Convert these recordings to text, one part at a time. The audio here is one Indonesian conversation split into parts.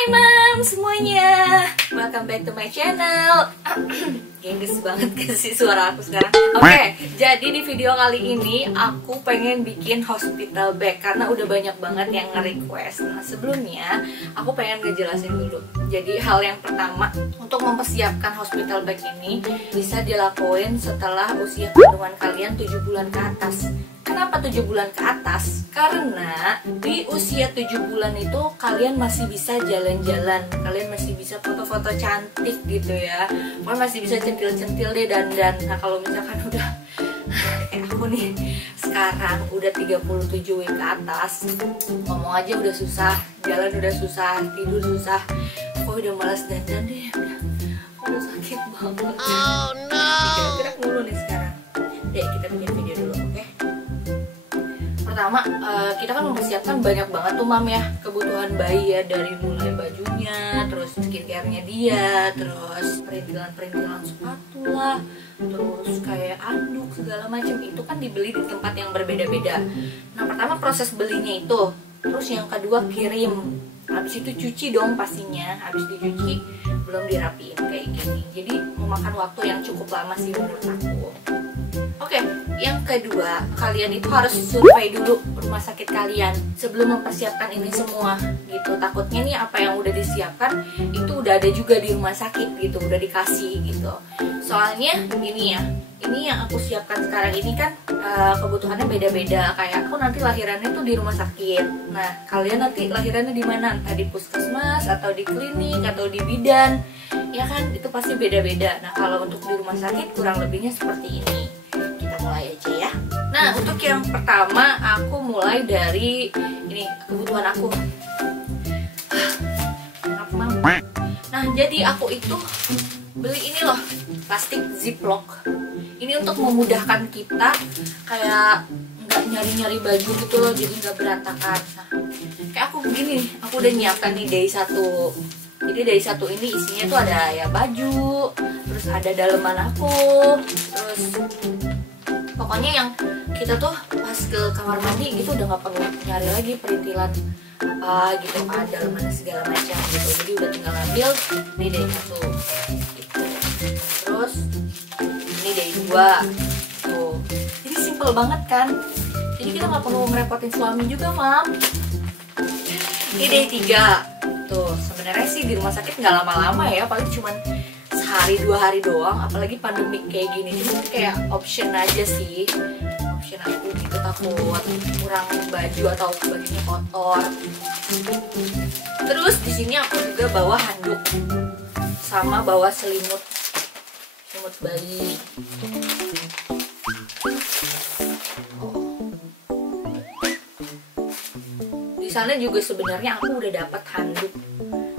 Hai mam semuanya, welcome back to my channel. Gengges banget ke sih suara aku sekarang. Oke, jadi di video kali ini aku pengen bikin hospital bag karena udah banyak banget yang nge-request. Nah sebelumnya aku pengen ngejelasin dulu. Jadi hal yang pertama untuk mempersiapkan hospital bag ini bisa dilakuin setelah usia kandungan kalian 7 bulan ke atas. Kenapa 7 bulan ke atas? Karena di usia 7 bulan itu kalian masih bisa jalan-jalan, kalian masih bisa foto-foto cantik gitu ya, kalian masih bisa centil-centil deh dandan. Nah kalau misalkan udah kayak aku nih sekarang udah 37 W ke atas, ngomong aja udah susah, jalan udah susah, tidur susah, aku udah malas dandan deh, udah sakit banget. Oh no, gerak-gerak mulu nih sekarang. Dek kita bikin video dulu, oke? Pertama, kita kan mempersiapkan banyak banget tuh mam ya kebutuhan bayi ya, dari mulai bajunya, terus skincare-nya dia, terus perintilan sepatu lah, terus kayak anduk segala macam itu kan dibeli di tempat yang berbeda-beda. Nah pertama proses belinya itu, terus yang kedua kirim, habis itu cuci dong pastinya, habis dicuci belum dirapiin kayak gini, jadi memakan waktu yang cukup lama sih menurut aku. Oke, yang kedua, kalian itu harus survei dulu rumah sakit kalian sebelum mempersiapkan ini semua gitu. Takutnya nih apa yang udah disiapkan itu udah ada juga di rumah sakit gitu, udah dikasih gitu. Soalnya gini ya, ini yang aku siapkan sekarang ini kan kebutuhannya beda-beda. Kayak aku nanti lahirannya tuh di rumah sakit. Nah, kalian nanti lahirannya di mana? Entah di puskesmas atau di klinik atau di bidan. Ya kan, itu pasti beda-beda. Nah, kalau untuk di rumah sakit kurang lebihnya seperti ini. Mulai aja ya. Nah untuk yang pertama aku mulai dari ini kebutuhan aku. Nah jadi aku itu beli ini loh, plastik ziplock. Ini untuk memudahkan kita kayak nggak nyari-nyari baju gitu loh, jadi nggak berantakan. Nah kayak aku begini, aku udah nyiapkan nih day 1. Jadi day 1 ini isinya tuh ada ya baju, terus ada daleman aku, terus pokoknya yang kita tuh pas ke kamar mandi gitu udah nggak perlu nyari lagi perintilan apa gitu kan, daleman segala macam gitu. Jadi udah tinggal ambil ini day 1 gitu. Terus ini day 2 tuh. Jadi simple banget kan. Jadi kita nggak perlu ngerepotin suami juga mam. Ini day 3 tuh. Sebenarnya sih di rumah sakit nggak lama-lama ya, paling cuman sehari 2 hari doang, apalagi pandemi kayak gini. Jadi kayak option aja sih, option aku gitu, takut kurang baju atau bajunya kotor. Terus di sini aku juga bawa handuk sama bawa selimut bayi. Di sana juga sebenarnya aku udah dapat handuk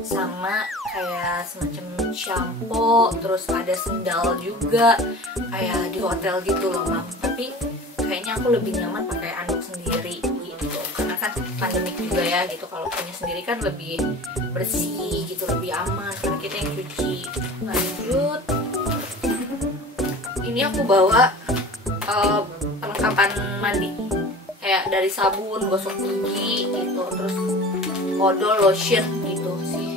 sama kayak semacam shampoo, terus ada sendal juga kayak di hotel gitu loh mam. Tapi kayaknya aku lebih nyaman pakai handuk sendiri gitu, karena kan pandemik juga ya gitu. Kalau punya sendiri kan lebih bersih gitu, lebih aman karena kita yang cuci. Lanjut, ini aku bawa perlengkapan mandi kayak dari sabun, gosok gigi gitu, terus odol, lotion gitu sih.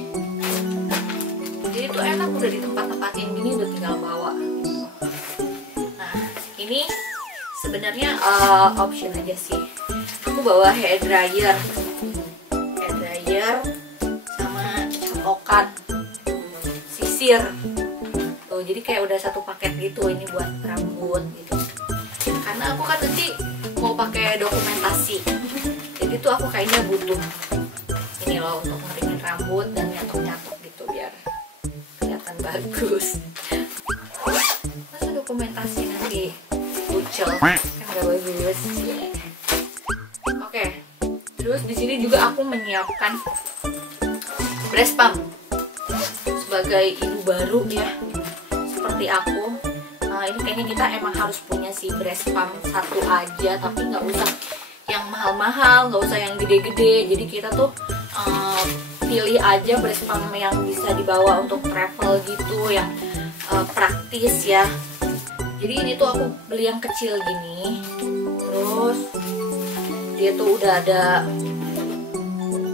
Jadi itu enak, udah di tempat-tempat yang gini udah tinggal bawa gitu. Nah ini sebenarnya option aja sih. Aku bawa hair dryer sama catokan, sisir tuh. Jadi kayak udah satu paket gitu, ini buat rambut gitu. Karena aku kan nanti mau pakai dokumentasi, jadi tuh aku kayaknya butuh ini loh untuk ngeringin rambut dan nyatok-nyatok gitu biar kelihatan bagus. Masa dokumentasi nanti kucel kan gak bagus ya. Oke, terus di sini juga aku menyiapkan breast pump sebagai ibu baru ya seperti aku. Ini kayaknya kita emang harus punya si breast pump satu aja, tapi nggak usah yang mahal-mahal, nggak usah yang gede-gede. Jadi kita tuh pilih aja breast pump yang bisa dibawa untuk travel gitu, yang praktis ya. Jadi ini tuh aku beli yang kecil gini, terus dia tuh udah ada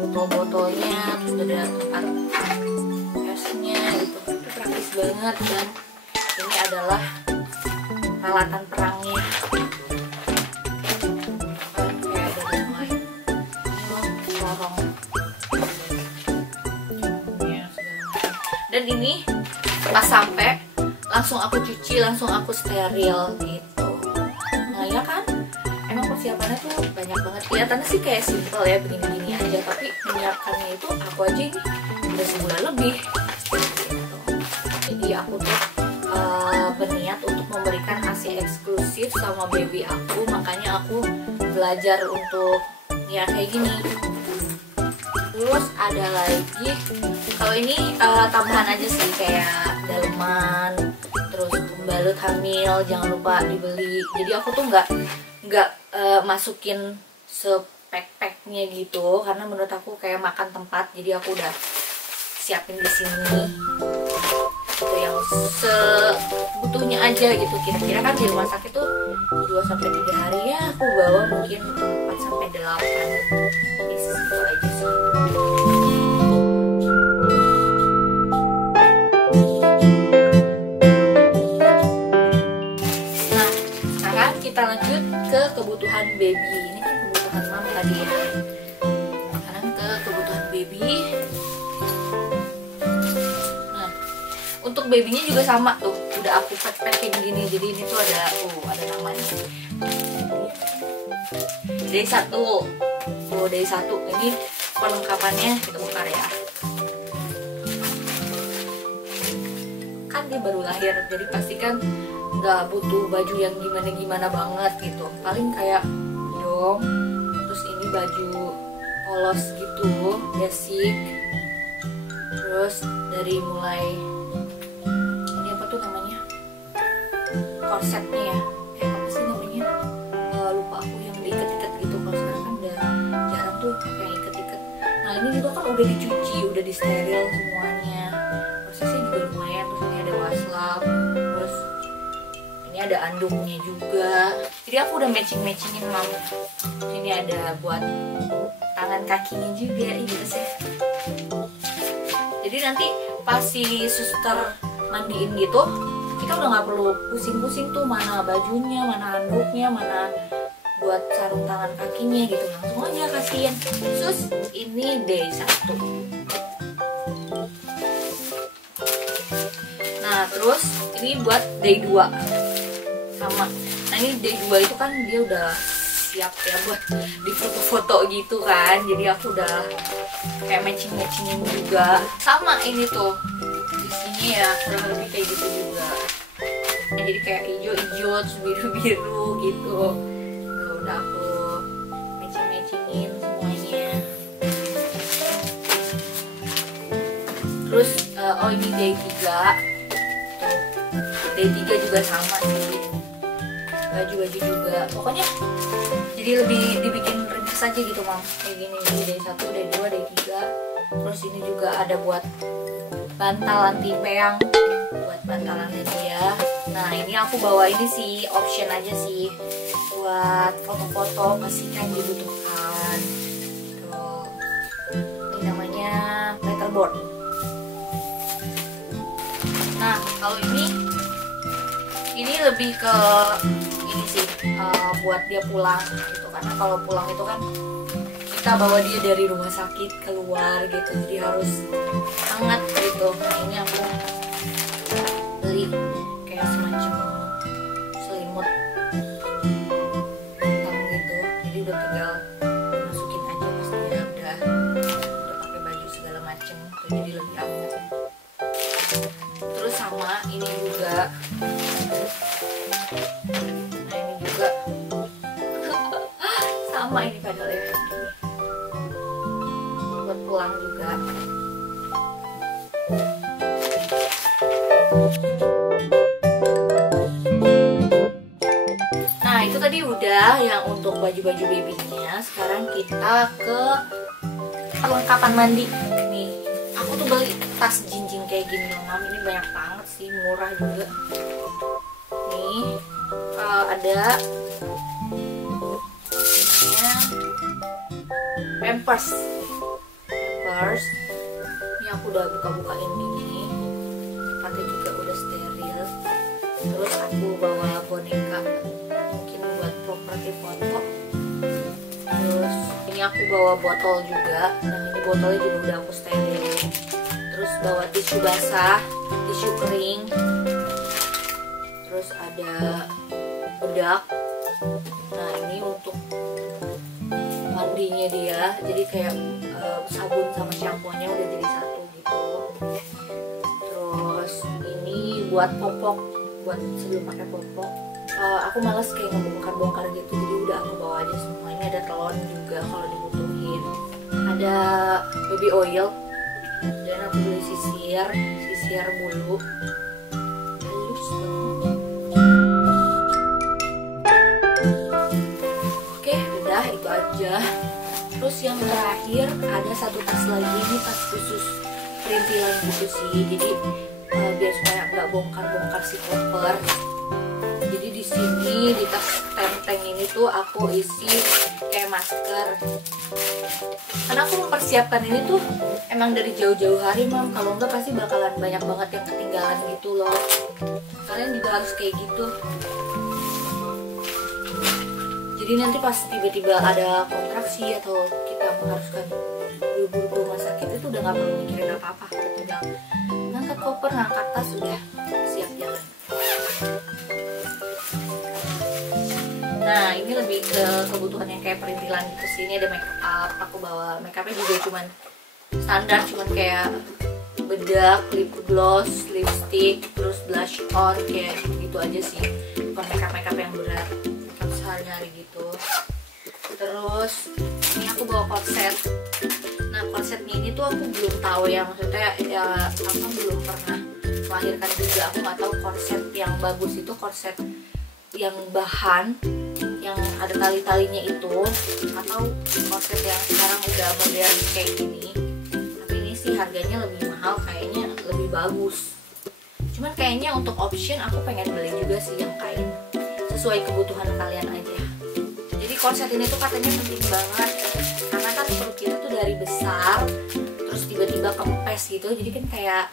botol-botolnya, terus ada tempat banget. Dan ini adalah peralatan perangnya. Kayak ada yang lain. Ini loh, lorong. Dan ini pas sampai langsung aku cuci, langsung aku steril gitu. Nah ya kan, emang persiapannya tuh banyak banget. Kelihatannya sih kayak simple ya, begini-gini aja, tapi menyiapkannya itu aku aja ini udah sebulan lebih gitu. Jadi aku tuh berniat untuk memberikan ASI eksklusif sama baby aku, makanya aku belajar untuk ya kayak gini. Terus ada lagi, kalau ini tambahan aja sih, kayak daleman, terus pembalut hamil jangan lupa dibeli. Jadi aku tuh nggak masukin sepek-peknya gitu, karena menurut aku kayak makan tempat. Jadi aku udah siapin di sini itu yang sebutuhnya aja gitu. Kira-kira kan di rumah sakit tuh 2-3 hari ya, aku bawa mungkin 4-8 pieces itu aja sih. Nah sekarang kita lanjut ke kebutuhan baby. Ini kan kebutuhan mama tadi ya. Sekarang ke kebutuhan baby. Untuk babynya juga sama tuh, udah aku pack-packing gini. Jadi ini tuh ada namanya. Day 1. Day 1. Ini perlengkapannya kita buka ya. Kan dia baru lahir, jadi pasti kan nggak butuh baju yang gimana-gimana banget gitu. Paling kayak dong, terus ini baju polos gitu, basic. Terus dari mulai tuh namanya korsetnya ya, apa sih namanya, lupa aku, yang diikat-ikat gitu. Kalau sekarang kan udah jarang tuh pakai yang ikat-ikat. Nah ini juga kan udah dicuci, udah disteril semuanya, prosesnya juga lumayan. Terus ini ada waslap, terus ini ada anduknya juga. Jadi aku udah matchingin mam. Ini ada buat tangan kakinya juga gitu sih. Jadi nanti pas si suster mandiin gitu, kita udah nggak perlu pusing-pusing tuh mana bajunya, mana handuknya, mana buat sarung tangan kakinya gitu. Langsung aja kasihin. Sus, ini day 1. Nah terus ini buat day 2 sama. Nah ini day 2 itu kan dia udah siap ya buat di foto-foto gitu kan. Jadi aku udah kayak matchingin juga. Sama ini tuh ya kurang lebih kayak gitu juga. Nah, jadi kayak hijau-hijau terus biru-biru gitu. Udah aku matchingin semuanya. Terus ini day 3. Day 3 juga sama sih, baju-baju juga. Pokoknya jadi lebih dibikin ringkas aja gitu mam. Kayak gini, day 1, day 2, day 3. Terus ini juga ada buat bantal anti peang, buat bantalannya dia. Nah ini aku bawa ini sih, option aja sih, buat foto-foto kasihkan dibutuhkan. Tuh, ini namanya letterboard. Nah kalau ini lebih ke ini sih, buat dia pulang gitu. Karena kalau pulang itu kan kita bawa dia dari rumah sakit keluar gitu, jadi harus hangat gitu. Nah ini aku beli kayak semacam selimut hitam gitu, jadi udah tinggal masukin aja pas dia udah pakai baju segala macem tuh, jadi lebih aman. Terus sama ini juga, nah ini juga sama ini padahal ya, buat pulang juga. Nah itu tadi udah yang untuk baju-baju babynya. Sekarang kita ke perlengkapan mandi. Nih aku tuh beli tas jinjing kayak gini loh mam. Ini banyak banget sih, murah juga. Nih ada Pampers. Ini aku udah buka-bukain gini. tempatnya juga udah steril. Terus aku bawa boneka mungkin buat properti foto. Terus ini aku bawa botol juga. Nah ini botolnya juga udah aku steril. Terus bawa tisu basah, tisu kering. Terus ada bedak. Nah ini untuk mandinya dia, jadi kayak sabun sama shampoo-nya udah jadi satu gitu. Terus ini buat popok, buat sebelum pakai popok. Aku males kayak ngebongkar-bongkar gitu, jadi udah aku bawa aja semua. Ini ada telon juga kalau dibutuhin. Ada baby oil. Dan aku beli sisir bulu. Halus banget. Oke, udah itu aja. Terus yang terakhir ada satu tas lagi, ini tas khusus perintilan gitu sih. Jadi biar supaya nggak bongkar-bongkar si koper. Jadi di sini di tas tenteng ini tuh aku isi kayak masker. Karena aku mempersiapkan ini tuh emang dari jauh-jauh hari, Mam. Kalau enggak pasti bakalan banyak banget yang ketinggalan gitu loh. Kalian juga harus kayak gitu. Jadi nanti pas tiba-tiba ada kontraksi atau kita mengharuskan buru-buru ke rumah sakit itu udah nggak perlu mikirin apa-apa, tinggal ngangkat koper, ngangkat tas, udah siap jalan. Nah ini lebih ke kebutuhan yang kayak perintilan gitu sih. Ini ada make up, aku bawa make upnya juga cuman standar, cuman kayak bedak, lip gloss, lipstick, terus blush on, kayak gitu aja sih. Bukan make up yang berat, make up sehari-hari gitu. Terus ini aku bawa korset. Nah korsetnya ini tuh aku belum tahu ya, maksudnya ya aku belum pernah melahirkan juga. Aku nggak tahu korset yang bagus itu korset yang bahan yang ada tali-talinya itu, atau korset yang sekarang udah modern kayak gini. Tapi ini sih harganya lebih mahal, kayaknya lebih bagus. Cuman kayaknya untuk option aku pengen beli juga sih yang kain, sesuai kebutuhan kalian aja. Jadi korset ini tuh katanya penting banget, karena kan perut kita tuh dari besar terus tiba-tiba kempes gitu, jadi kan kayak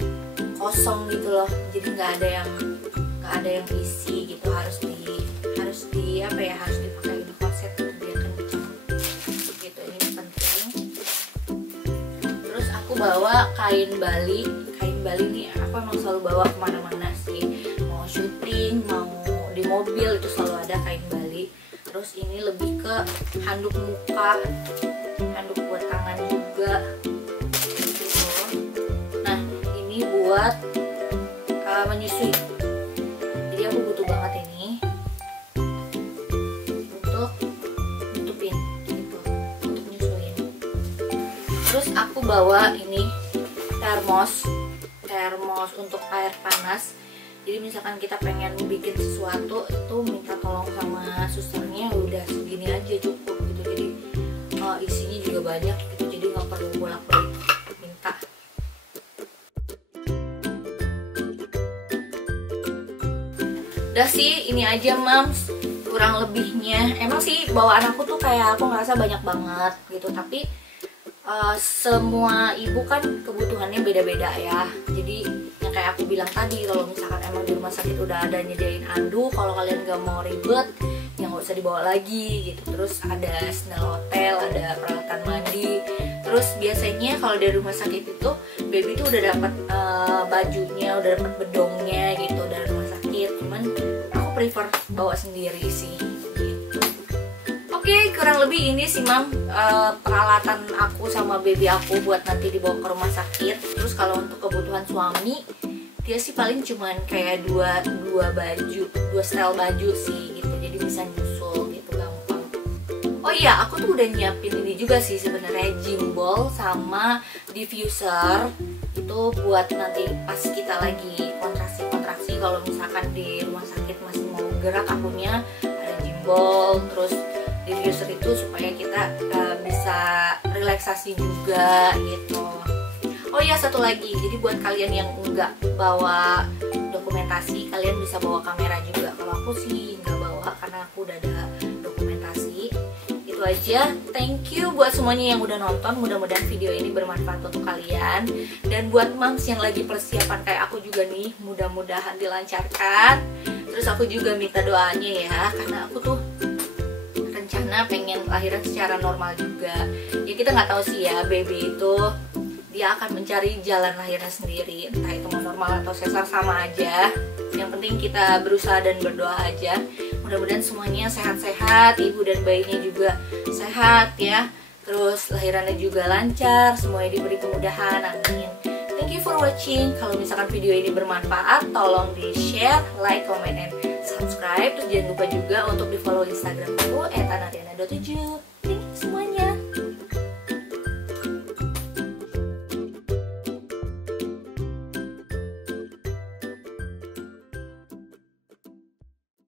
kosong gitu loh. Jadi nggak ada yang isi gitu, harus dipakai korset biar kenceng gitu. Ini penting. Terus aku bawa kain Bali nih, aku emang selalu bawa kemana-mana sih, mau syuting, mau di mobil itu selalu ada kain Bali. Terus ini lebih ke handuk muka, handuk buat tangan juga gitu. Nah ini buat menyusui. Jadi aku butuh banget ini untuk nutupin gitu, untuk nyusuin. Terus aku bawa ini termos untuk air panas. Jadi misalkan kita pengen bikin sesuatu itu minta tolong sama susternya, udah segini aja cukup gitu. Jadi isinya juga banyak gitu, jadi nggak perlu bolak-balik minta. Udah sih ini aja Mams, kurang lebihnya. Emang sih bawaan aku tuh kayak aku ngerasa banyak banget gitu, tapi semua ibu kan kebutuhannya beda-beda ya. Jadi yang kayak aku bilang tadi, kalau misalkan emang di rumah sakit udah ada nyediain anduk, kalau kalian gak mau ribet ya nggak usah dibawa lagi gitu. Terus ada sendal hotel, ada peralatan mandi. Terus biasanya kalau dari rumah sakit itu baby tuh udah dapat bajunya, udah dapat bedongnya gitu dari rumah sakit. Cuman aku prefer bawa sendiri sih gitu. Oke, kurang lebih ini sih Mam peralatan aku sama baby aku buat nanti dibawa ke rumah sakit. Terus kalau untuk kebutuhan suami, dia sih paling cuman kayak dua style baju sih gitu. Jadi bisa nyusul gitu, gampang. Oh iya, aku tuh udah nyiapin ini juga sih sebenarnya, gimbal sama diffuser. Itu buat nanti pas kita lagi kontraksi, kalau misalkan di rumah sakit masih mau gerak akunya, ada gimbal. Terus diffuser itu supaya kita bisa relaksasi juga gitu. Oh iya, satu lagi, jadi buat kalian yang nggak bawa dokumentasi, kalian bisa bawa kamera juga. Kalau aku sih nggak bawa karena aku udah ada dokumentasi. Itu itu aja. Thank you buat semuanya yang udah nonton. Mudah-mudahan video ini bermanfaat untuk kalian. Dan buat moms yang lagi persiapan kayak aku juga nih, mudah-mudahan dilancarkan. Terus aku juga minta doanya ya, karena aku tuh rencana pengen lahiran secara normal juga. Ya kita nggak tahu sih ya, baby itu dia akan mencari jalan lahirnya sendiri, entah itu mau normal atau sesar sama aja. Yang penting kita berusaha dan berdoa aja. Mudah-mudahan semuanya sehat-sehat, ibu dan bayinya juga sehat ya. Terus lahirannya juga lancar, semuanya diberi kemudahan, amin. Thank you for watching. Kalau misalkan video ini bermanfaat, tolong di share, like, comment, and subscribe. Terus jangan lupa juga untuk di follow Instagram aku @anariana27.